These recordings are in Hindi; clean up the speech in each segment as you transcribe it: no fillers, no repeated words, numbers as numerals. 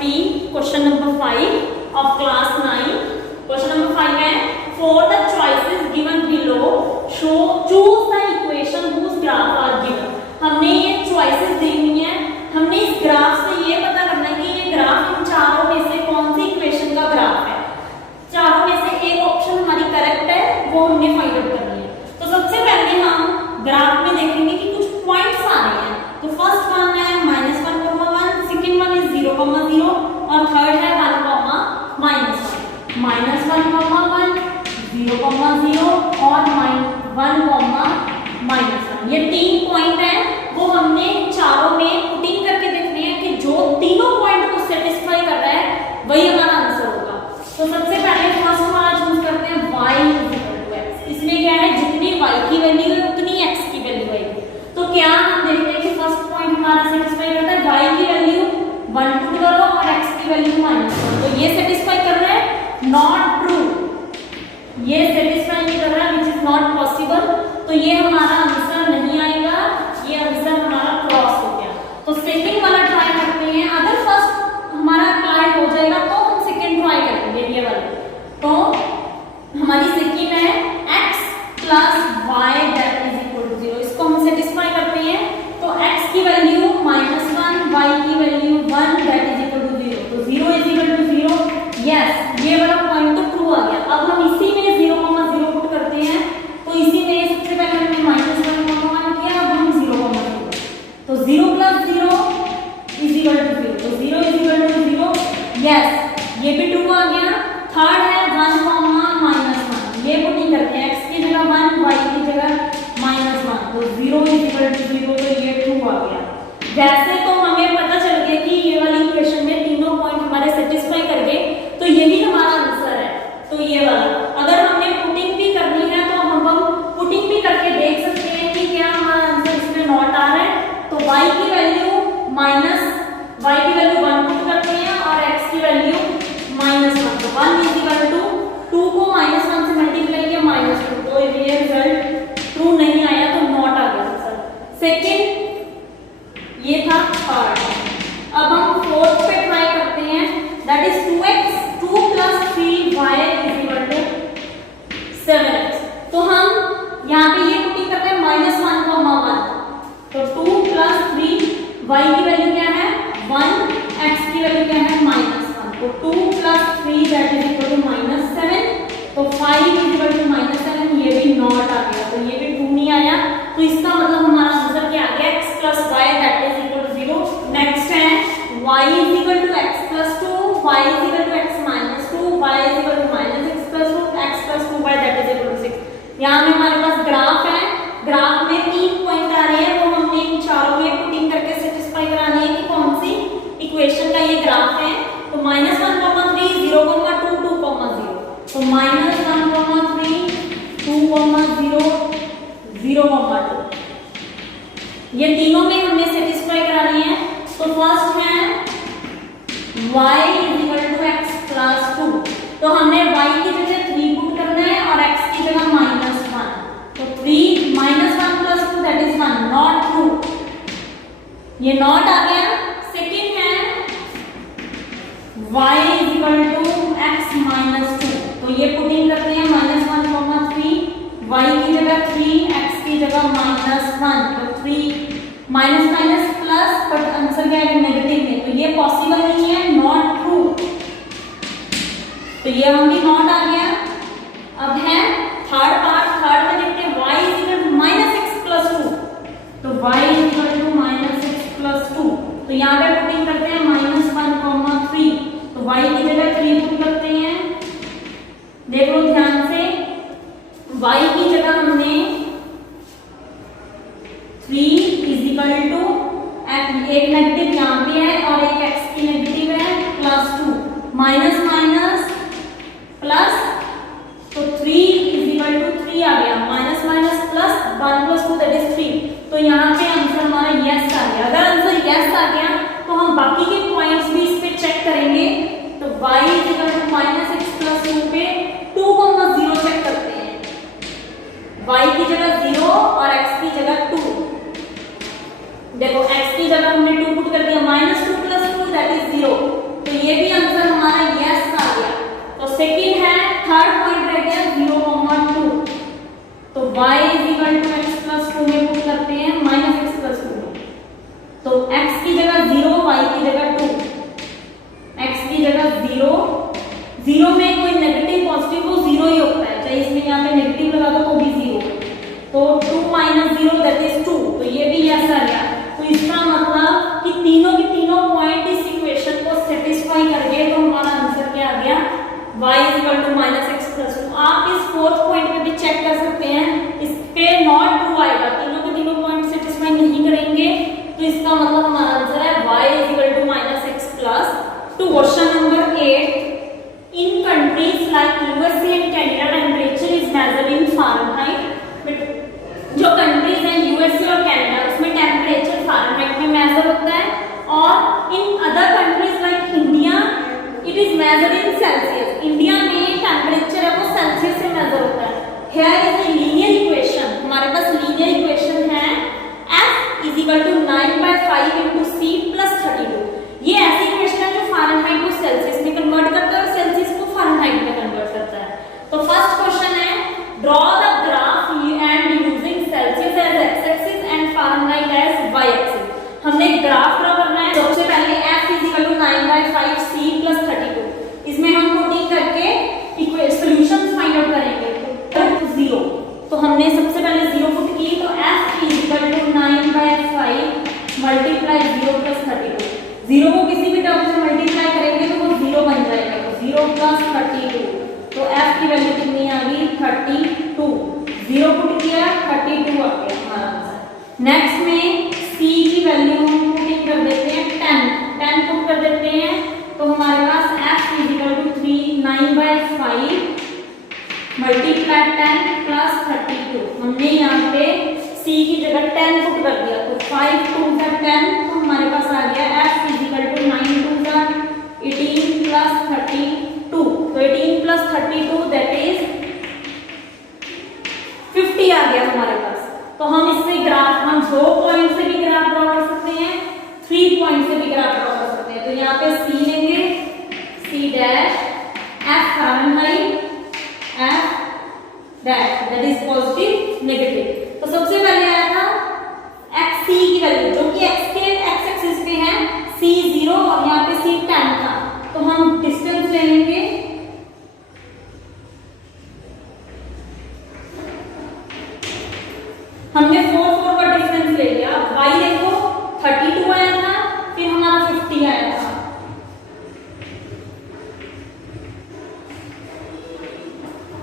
3 question number 5 of class 9। Question number 5 है for the choices given below show choose the equation whose graph are given. हमने ये चॉइसेस दी हुई हैं, हमने इस ग्राफ से ये पता करना है कि ये ग्राफ इन चारों में से कौन सी इक्वेशन का ग्राफ है। चारों में से एक ऑप्शन हमारी करेक्ट है, वो हमने फाइंड आउट करनी है। तो सबसे पहले हम ग्राफ में देखेंगे कि कुछ पॉइंट्स आ रहे हैं। तो फर्स्ट वन है -1, सेकंड वन इज 0, 0 और थर्ड है 1, -1, -1, 0, 0 और 1, -1। ये 3 पॉइंट हैं, वो हमने चारों में पुटिंग करके देखने हैं कि जो तीनों पॉइंट को सेटिस्फाई कर रहा है वही हमारा आंसर होगा। तो सबसे पहले फर्स्ट हमारा चूज करते हैं y x। इसमें क्या है, जितनी y की वैल्यू है उतनी x की वैल्यू आएगी। तो क्या हम देखते हैं कि फर्स्ट पॉइंट हमारा सेटिस्फाई करता है, y की वैल्यू 1 पुट करो और x की वैल्यू -1। तो ये सेटिस्फाई कर रहा है, नॉट ट्रू, ये सेटिस्फाई नहीं कर रहा है, विच इज नॉट पॉसिबल। तो ये हमारा आंसर नहीं आएगा, ये आंसर हमारा क्रॉस हो गया। तो सेकंड वाला ट्राई करते हैं, अगर फर्स्ट हमारा अप्लाई हो जाएगा तो हम सेकंड ट्राई करेंगे ये वाला। तो हमारी सेकंड है x plus y that is equal to 0। इसको हम सेटिस्फाई करते हैं। तो x की वैल्यू -1, y की value 1 that is equal to 0। तो 0 is equal to 0, यस ये वाला पॉइंट तो ट्रू आ गया। अब हम इसी में 0, 0 पुट करते हैं। तो इसी में सबसे पहले हमने -1, 1 किया, अब हम 0, 0। तो 0 plus 0 is equal to 0। तो 0 is equal to 0, यस ये भी ट्रू आ गया। थर्ड है 1, -1, ये पुटिंग करते हैं, x की जगह 1, y की जगह -1। तो 0 is equal to 0, तो ये ट्रू आ गया। वैसे तो हमें पता चल गया कि ये वाली इक्वेशन में तीनों पॉइंट हमारे सेटिस्फाई कर गए, तो यही हमारा आंसर है। तो ये वाला अगर हमने पुटिंग भी करनी है तो हम पुटिंग भी करके देख सकते हैं कि क्या हमारा आंसर इसमें नॉट आ रहा है। तो y की वैल्यू 1 पुट करते हैं और x की वैल्यू -1। तो 1 is equal to 2 को -1 से मल्टीप्लाई किया -2। तो ये रिजल्ट ट्रू नहीं आया, तो नॉट आ गया आंसर। सेकंड ये था थर्ड। अब हम फोर्थ पे ट्राई करते हैं, that is 2x 2 plus 3y is equal to 7x। तो हम यहाँ पे ये पुटिंग करते हैं -1, 1। तो 2 plus 3 y की वैल्यू क्या है 1, x की वैल्यू क्या है -1। तो 2 plus 3 that is equal to -7। तो 5 is equal to -7, ये भी नॉट आ गया, तो ये भी ट्रू नहीं आया। तो इसका मतलब हमारा आंसर क्या आ गया, x plus y that is equal to 0। Next है y is equal to x plus 2, y is equal to x minus 2, y is equal to -x plus 2, x plus 2y that is equal to 6। यहाँ में हमारे पास ग्राफ है, ग्राफ में 3 पॉइंट आ रहे हैं, वो हमने इन चारों में पुटिंग करके सेटिस्फाई करानी है कि कौन सी इक्वेशन का ये ग्राफ है। तो -1, 3, 0, 2, 2, 0। तो -1, 3, 2, 0, 0, 2। ये तीनों में हमने सेटिस्फाई करानी है। तो फर्स्ट है y is equal to x plus 2। तो हमने y की जगह 3 पुट करना है और x की जगह -1। तो 3 -1 plus 2 that is 1, not true, ये नॉट आ गया। सेकंड है y is equal to x minus 2। तो ये पुटिंग करते हैं -1, 3, y की जगह 3, x की जगह -1। तो 3 माइनस प्लस, बट आंसर क्या है नेगेटिव में, तो ये पॉसिबल नहीं है, नॉट ट्रू। तो ये हम भी नॉट आ गया। अब है थर्ड पार्ट, थर्ड में देखते हैं y is equal to -x plus 2। तो y is equal to -x plus 2। तो यहाँ पे पुटिंग करते हैं -1, 3। तो y की जगह 3 पुट करते हैं। देख लो ध्यान से, y की जगह हमने 3 is equal to एक नेगेटिव यहाँ पे है और एक x की नेगेटिव है +2, माइनस प्लस। तो 3 is equal to 3 आ गया, minus plus 1 plus 2 that is 3। तो यहाँ पे आंसर हमारा यस आ गया। अगर आंसर यस आ गया तो हम बाकी के पॉइंट्स भी इस पे चेक करेंगे। तो y is equal to -x plus 2 पे 2, 0 चेक करते हैं। y की जगह 0 और x की जगह 2। देखो x की जगह हमने 2 पुट कर दिया, -2 plus 2 that is 0। तो लीजिएगा 0, 0 में कोई नेगेटिव पॉजिटिव वो 0 ही होता है, चाहे इसमें यहाँ पे नेगेटिव लगा दो तो भी 0, तो 2 - 0 दैट इज 2, तो ये भी यस आ गया। तो इसका मतलब कि तीनों के तीनों पॉइंट इस इक्वेशन को सेटिस्फाई कर गए, तो हमारा आंसर क्या आ गया y = -x+2। आप इस फोर्थ पॉइंट पे भी चेक कर सकते हैं, इस पे नॉट ट्रू आएगा, तीनों के तीनों पॉइंट सेटिस्फाई नहीं करेंगे, तो इसका मतलब हमारा आंसर है y = -x+2। Question number 8, in countries like USA and Canada temperature is measured in Fahrenheit. जो कंट्रीज हैं यूएसए और कनाडा, उसमें टेम्परेचर फारेनहाइट में मेजर होता है, और in other countries like India it is measured in Celsius. India में टेम्परेचर है वो सेल्सियस से मेजर होता है। Here is a linear equation, हमारे पास लीनियर इक्वेशन है F = 9/5 × C + 32। ये ऐसी इक्वेशन है जो फारेनहाइट को सेल्सियस में कन्वर्ट करता है और सेल्सियस को फारेनहाइट में कन्वर्ट करता है। तो फर्स्ट क्वेश्चन है, draw the graph and using Celsius as x axis and Fahrenheit as y axis. हमने ग्राफ ड्रॉ करना है। सबसे पहले F = 9/5 C + 32, इसमें हम पुटिंग करके सॉल्यूशंस फाइंड आउट करेंगे। तो 0, तो हमने सबसे पहले 0 पुट की, तो F = 9/5 × 0 + 32। 0 को किसी भी टर्म से मल्टीप्लाई करेंगे तो वो 0 बन जाएगा, तो 0 + 32, तो F की वैल्यू कितनी आ गई 32। 0 पुट किया 32 आ गया हमारा आंसर। नेक्स्ट में C की वैल्यू हम पुटिंग कर देते हैं 10 पुट कर देते हैं, तो हमारे पास F = 9/5 × 10 + 32। हमने यहाँ पे C की जगह 10 पुट कर दिया, तो 5 × 2 = 10, तो हमारे पास आ गया F = 9 × 2 = 18 + 32, तो 18 + 32 दैट इज 50 आ गया हमारे पास। तो हम इससे ग्राफ, हम 2 पॉइंट से भी ग्राफ ड्रॉ कर सकते हैं, 3 पॉइंट से भी ग्राफ ड्रॉ कर सकते हैं। तो यहाँ पे C लेंगे, C' F Fahrenheit, F dash that is positive negative. तो सबसे पहले आया था x C की वैल्यू जो कि x के x एक्सिस पे है, C 0 और यहाँ पे C 10 था, तो हम डिस्टेंस ले लेंगे। हमने 4 का डिफरेंस ले लिया। y देखो 32 आया था, फिर हमारा 50 आया था।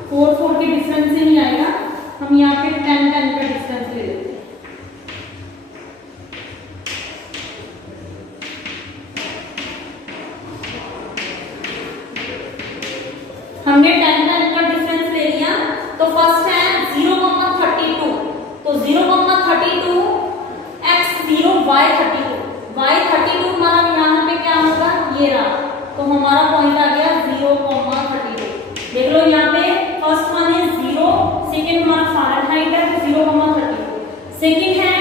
फोर के डिफरेंस से नहीं आएगा, हम यहाँ पे 10 का डिस्टेंस ले लेते हैं। हमने 10 का डिफरेंस ले लिया, तो फर्स्ट है 0,32, तो 0,32 x0 y32 हमारा यहाँ पे क्या होगा, ये रहा, तो हमारा पॉइंट आ गया 0,32। देख लो यहाँ पे फर्स्ट वन है 0, सेकंड हमारा फारेनहाइट है 0,32। सेकंड है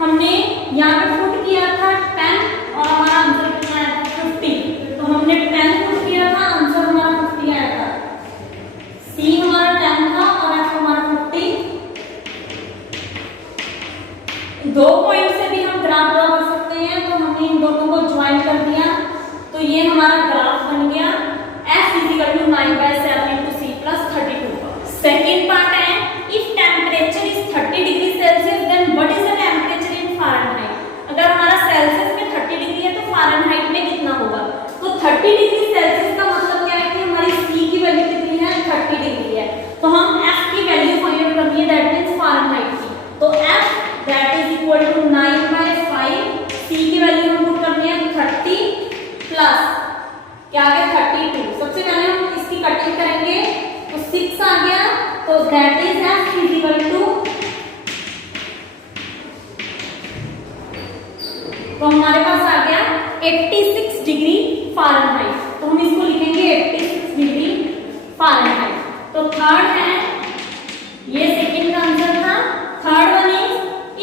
हमने यहाँ पे पुट किया था 10 और हमारा आंसर कितना आया था 50, तो हमने 10 पुट किया था, आंसर हमारा 50 आया था। C हमारा 10 था और F हमारा 50। 2 पॉइंट से भी हम ग्राफ ड्रॉ कर सकते हैं, तो हमने इन दोनों को ज्वाइन कर दिया, तो ये हमारा ग्राफ बन गया F = 9/7 × C + 32। सेकेंड पार्ट है, if temperature is 30 degree Celsius then what is the temperature in Fahrenheit. अगर हमारा सेल्सियस में 30 डिग्री है तो फारेनहाइट में कितना होगा, तो 30 डिग्री सेल्सियस का मतलब क्या है कि हमारी C की वैल्यू कितनी है 30 डिग्री है, तो हम F की वैल्यू फाइंड आउट करनी है, दैट मींस फारेनहाइट की, तो F that is equal to 9/5, C की वैल्यू हम पुट करनी है 30 प्लस क्या आ गया 32। सबसे पहले हम इसकी कटिंग करेंगे, तो 6 आ गया, तो दैट इज F = तो हमारे पास आ गया 86 डिग्री फारेनहाइट, तो हम इसको लिखेंगे 86 डिग्री फारेनहाइट। तो थर्ड है, ये सेकंड का आंसर था। Third one is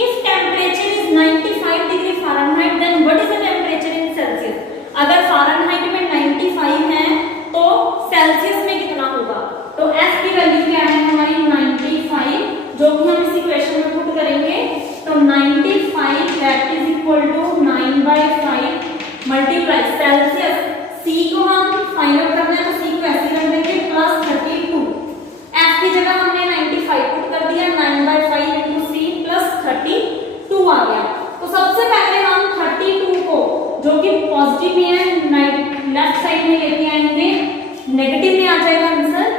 if temperature is 95 degree Fahrenheit then what is the temperature in Celsius. अगर फारेनहाइट में 95 है तो सेल्सियस में कितना होगा, तो F की वैल्यू क्या है हमारी 95, जो कि हम इस इक्वेशन में पुट करेंगे, तो 95 that is equal to 9/5 multiply Celsius, C side में लेके आएंगे, नेगेटिव में आ जाएगा आंसर।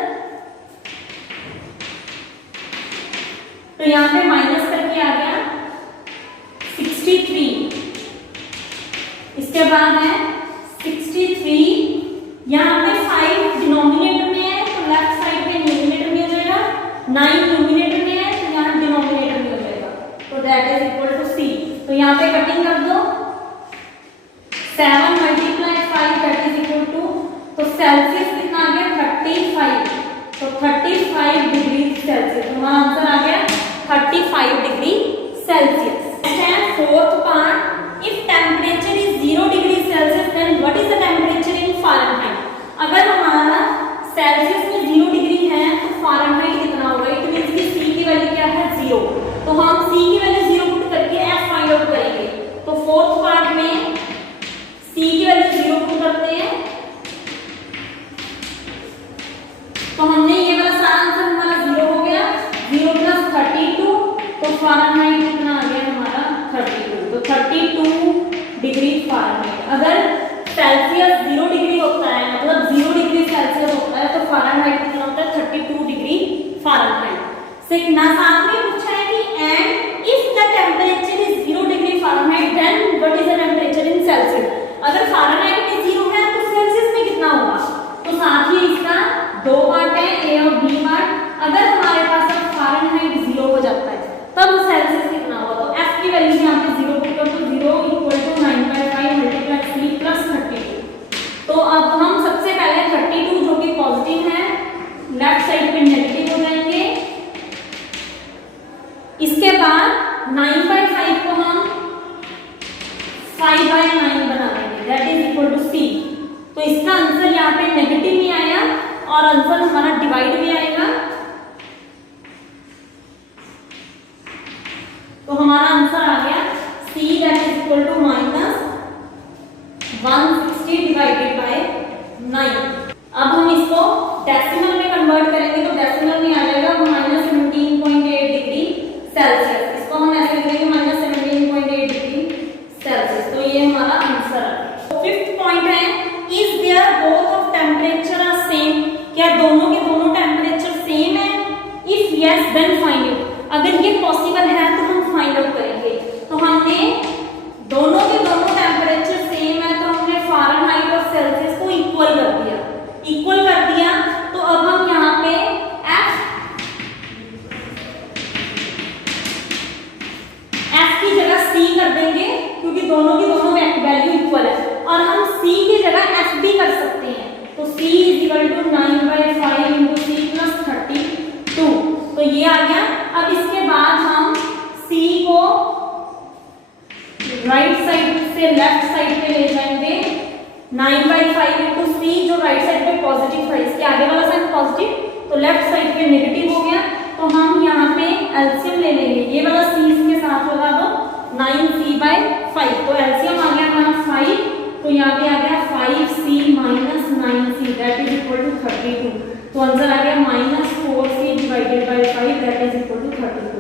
तो यहाँ पे माइनस करके आ गया 63, इसके बाद है 63, यहाँ पे 5 डिनोमिनेटर में है तो लेफ्ट साइड पे न्यूमिनेटर में हो जाएगा, 9 न्यूमिनेटर में है तो यहाँ डिनोमिनेटर में हो जाएगा, तो दैट इज इक्वल टू सी। तो यहाँ पे कटिंग कर दो, 7 × 5 दैट इज इक्वल टू, तो सेल्सियस कितना आ गया 35, तो 35 डिग्री सेल्सियस, तो हमारा आंसर आ गया 35 degree Celsius. Fourth part, if temperature is 0 degree Celsius then what is the temperature in Fahrenheit. अगर हमारा सेल्सियस में 0 डिग्री है तो फारेनहाइट कितना होगा, इट मींस कि सी की वैल्यू क्या है 0, तो हम सी की वैल्यू 0 पुट करके एफ फाइंड आउट करेंगे। तो फोर्थ पार्ट में सी की वैल्यू 0 पुट करते हैं, तो हमने ये वाला सारा आंसर हमारा 0 हो गया, 0 + 32, तो फारेनहाइट कितना आ गया हमारा 32, तो 32 डिग्री फारेनहाइट। अगर सेल्सियस 0 डिग्री होता है, मतलब 0 डिग्री सेल्सियस होता है, तो फारेनहाइट कितना होता है 32 डिग्री फारेनहाइट। से ना साथ में पूछा है कि and if the temperature is 0 degree Fahrenheit then what is the temperature in Celsius. अगर फारेनहाइट में 0 है तो सेल्सियस में कितना होगा, तो साथ ही इसका 2 पार्ट है, ए और बी पार्ट। अगर हमारे पास अब फारेनहाइट 0 हो जाता है तब सेल्सियस कितना होगा, तो एफ की वैल्यू यहाँ पे 0 पुट करो, तो 0 = 9/5 × c + 32। तो अब हम सबसे पहले 32 जो कि पॉजिटिव है लेफ्ट साइड पे नेगेटिव हो जाएंगे, इसके बाद 9/5 को हम 5/9 बना देंगे, दैट इज इक्वल टू सी। तो इसका आंसर यहाँ पे नेगेटिव में आया और आंसर हमारा डिवाइड में आएगा, तो हमारा आंसर आ गया C that is equal to -160 / 9। अब हम इसको डेसिमल में कन्वर्ट करेंगे, तो डेसिमल में आ जाएगा -17.8 डिग्री सेल्सियस। इसको हम ऐसे लिखेंगे -17.8 डिग्री सेल्सियस, तो ये हमारा आंसर है। फिफ्थ पॉइंट है, is there both of temperature are same, क्या दोनों के दोनों टेम्परेचर सेम है, if yes then find it. अगर ये पॉसिबल है तो हम फाइंड आउट करेंगे। तो हमने दोनों के दोनों टेम्परेचर सेम है, तो हमने फारेनहाइट और सेल्सियस को इक्वल कर दिया, तो अब हम यहाँ पे एफ की जगह सी कर देंगे, क्योंकि दोनों की दोनों वैल्यू इक्वल है, और हम सी की जगह एफ भी कर सकते हैं, तो c = 9/5 × c + 32, तो ये आ गया। अब इसके बाद हम c को राइट साइड से लेफ्ट साइड पे ले जाएंगे, 9/5 × c जो राइट साइड पे पॉजिटिव है, इसके आगे वाला साइड पॉजिटिव, तो लेफ्ट साइड पे नेगेटिव हो गया, तो हम यहाँ पे एलसीएम ले लेंगे, ये वाला c इसके साथ लगा दो, 9c/5, तो एलसीएम आ गया हमारा 5, तो यहाँ पे आ गया 5c - 9c that is equal to 32, तो आंसर आ गया -4c / 5 that is equal to 32।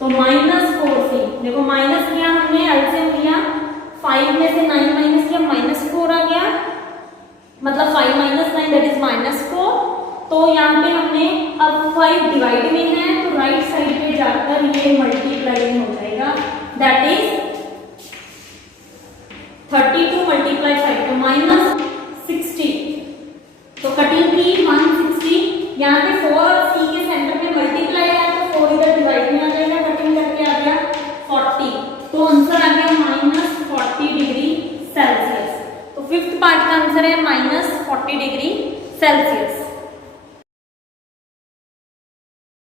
तो -4c, देखो माइनस किया हमने, एलसीएम लिया, 5 में से 9 माइनस किया, -4 आ गया, मतलब 5 - 9 दैट इज -4। तो यहाँ पे हमने अब 5 डिवाइड में है, तो राइट साइड पे जाकर ये मल्टीप्लाई हो जाएगा, दैट इज 32 × 5, तो -60। तो कटिंग की 160, यहाँ पे 4 और c के सेंटर में मल्टीप्लाई है, तो 4 इधर डिवाइड में आ जाएगा, कटिंग करके आ गया 40, तो आंसर आ गया -40 डिग्री सेल्सियस। तो फिफ्थ पार्ट का आंसर है -40 डिग्री सेल्सियस।